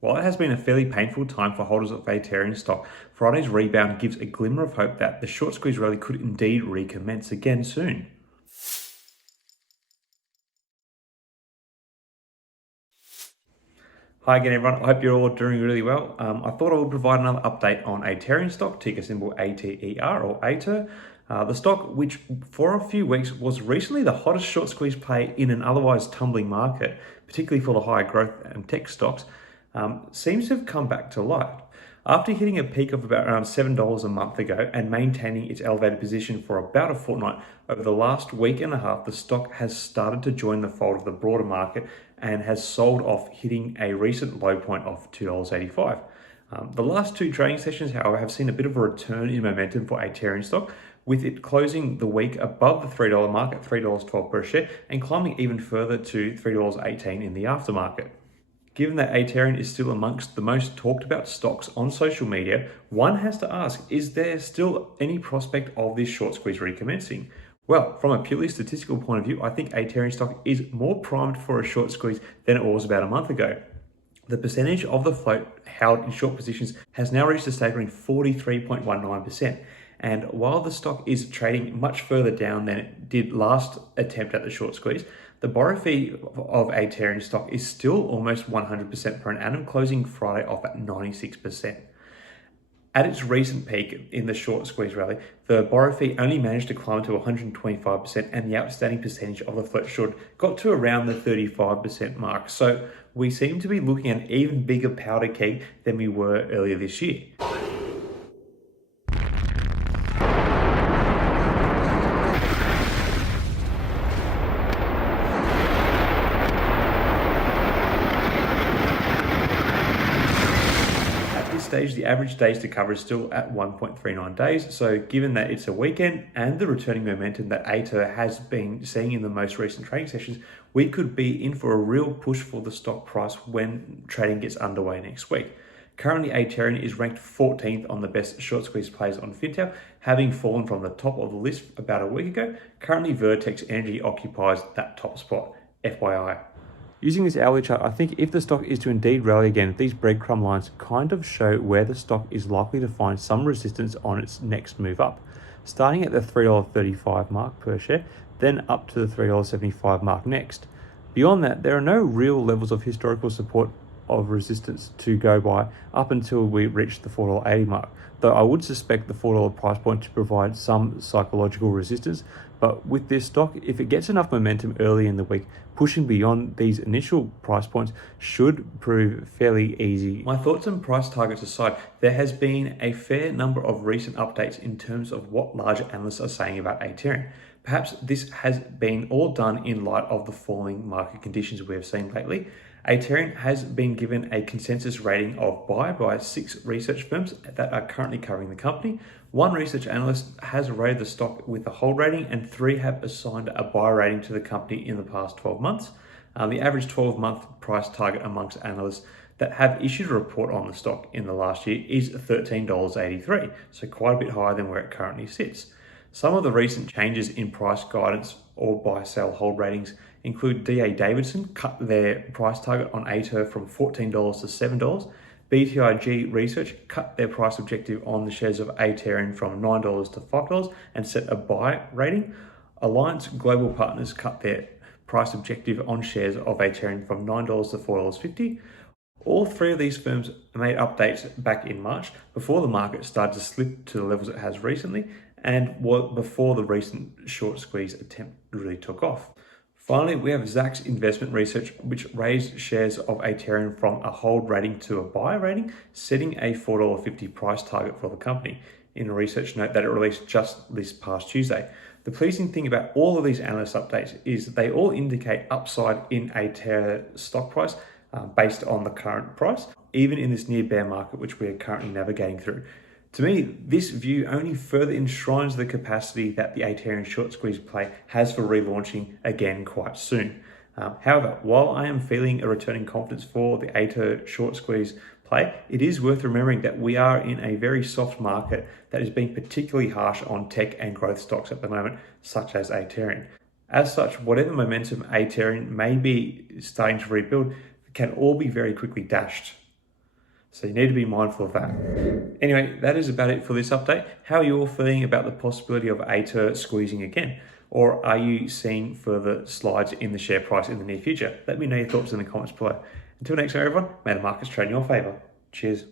While it has been a fairly painful time for holders of Aterian stock, Friday's rebound gives a glimmer of hope that the short squeeze rally could indeed recommence again soon. Hi again everyone, I hope you're all doing really well. I thought I would provide another update on Aterian stock, ticker symbol ATER or Ater. The stock, which for a few weeks was recently the hottest short squeeze play in an otherwise tumbling market, particularly for the higher growth and tech stocks, seems to have come back to life. After hitting a peak of about around $7 a month ago and maintaining its elevated position for about a fortnight, over the last week and a half, the stock has started to join the fold of the broader market and has sold off, hitting a recent low point of $2.85. The last two trading sessions, however, have seen a bit of a return in momentum for Aterian stock, with it closing the week above the $3 mark at $3.12 per share and climbing even further to $3.18 in the aftermarket. Given that Aterian is still amongst the most talked about stocks on social media, one has to ask, is there still any prospect of this short squeeze recommencing? Well, from a purely statistical point of view, I think Aterian stock is more primed for a short squeeze than it was about a month ago. The percentage of the float held in short positions has now reached a staggering 43.19%. And while the stock is trading much further down than it did last attempt at the short squeeze, the borrow fee of Aterian stock is still almost 100% per annum, closing Friday off at 96%. At its recent peak in the short squeeze rally, the borrow fee only managed to climb to 125%, and the outstanding percentage of the float short got to around the 35% mark. So we seem to be looking at an even bigger powder keg than we were earlier this year. Stage, the average days to cover is still at 1.39 days. So given that it's a weekend and the returning momentum that Ater has been seeing in the most recent trading sessions, we could be in for a real push for the stock price when trading gets underway next week. Currently, Aterian is ranked 14th on the best short squeeze plays on fintel, having fallen from the top of the list about a week ago. Currently, Vertex Energy occupies that top spot, FYI. Using this hourly chart, I think if the stock is to indeed rally again, these breadcrumb lines kind of show where the stock is likely to find some resistance on its next move up, starting at the $3.35 mark per share, then up to the $3.75 mark next. Beyond that, there are no real levels of historical support of resistance to go by up until we reach the $4.80 mark, though I would suspect the $4 price point to provide some psychological resistance. But with this stock, if it gets enough momentum early in the week, pushing beyond these initial price points should prove fairly easy. My thoughts and price targets aside, there has been a fair number of recent updates in terms of what larger analysts are saying about Aterian. Perhaps this has been all done in light of the falling market conditions we have seen lately. Aterian has been given a consensus rating of buy by 6 research firms that are currently covering the company. 1 research analyst has rated the stock with a hold rating, and 3 have assigned a buy rating to the company in the past 12 months. The average 12-month price target amongst analysts that have issued a report on the stock in the last year is $13.83, so quite a bit higher than where it currently sits. Some of the recent changes in price guidance or buy, sell, hold ratings include D.A. Davidson cut their price target on Ater from $14 to $7. BTIG Research cut their price objective on the shares of Aterian from $9 to $5 and set a buy rating. Alliance Global Partners cut their price objective on shares of Aterian from $9 to $4.50. All 3 of these firms made updates back in March before the market started to slip to the levels it has recently, and before the recent short squeeze attempt really took off. Finally, we have Zacks Investment Research, which raised shares of Aterian from a hold rating to a buy rating, setting a $4.50 price target for the company in a research note that it released just this past Tuesday. The pleasing thing about all of these analyst updates is that they all indicate upside in Ater stock price based on the current price, even in this near bear market which we are currently navigating through. To me, this view only further enshrines the capacity that the Aterian short squeeze play has for relaunching again quite soon. However, while I am feeling a returning confidence for the Ater short squeeze play, it is worth remembering that we are in a very soft market that is being particularly harsh on tech and growth stocks at the moment, such as Aterian. As such, whatever momentum Aterian may be starting to rebuild can all be very quickly dashed. So you need to be mindful of that. Anyway, that is about it for this update. How are you all feeling about the possibility of Ater squeezing again? Or are you seeing further slides in the share price in the near future? Let me know your thoughts in the comments below. Until next time, everyone, may the markets trade in your favor. Cheers.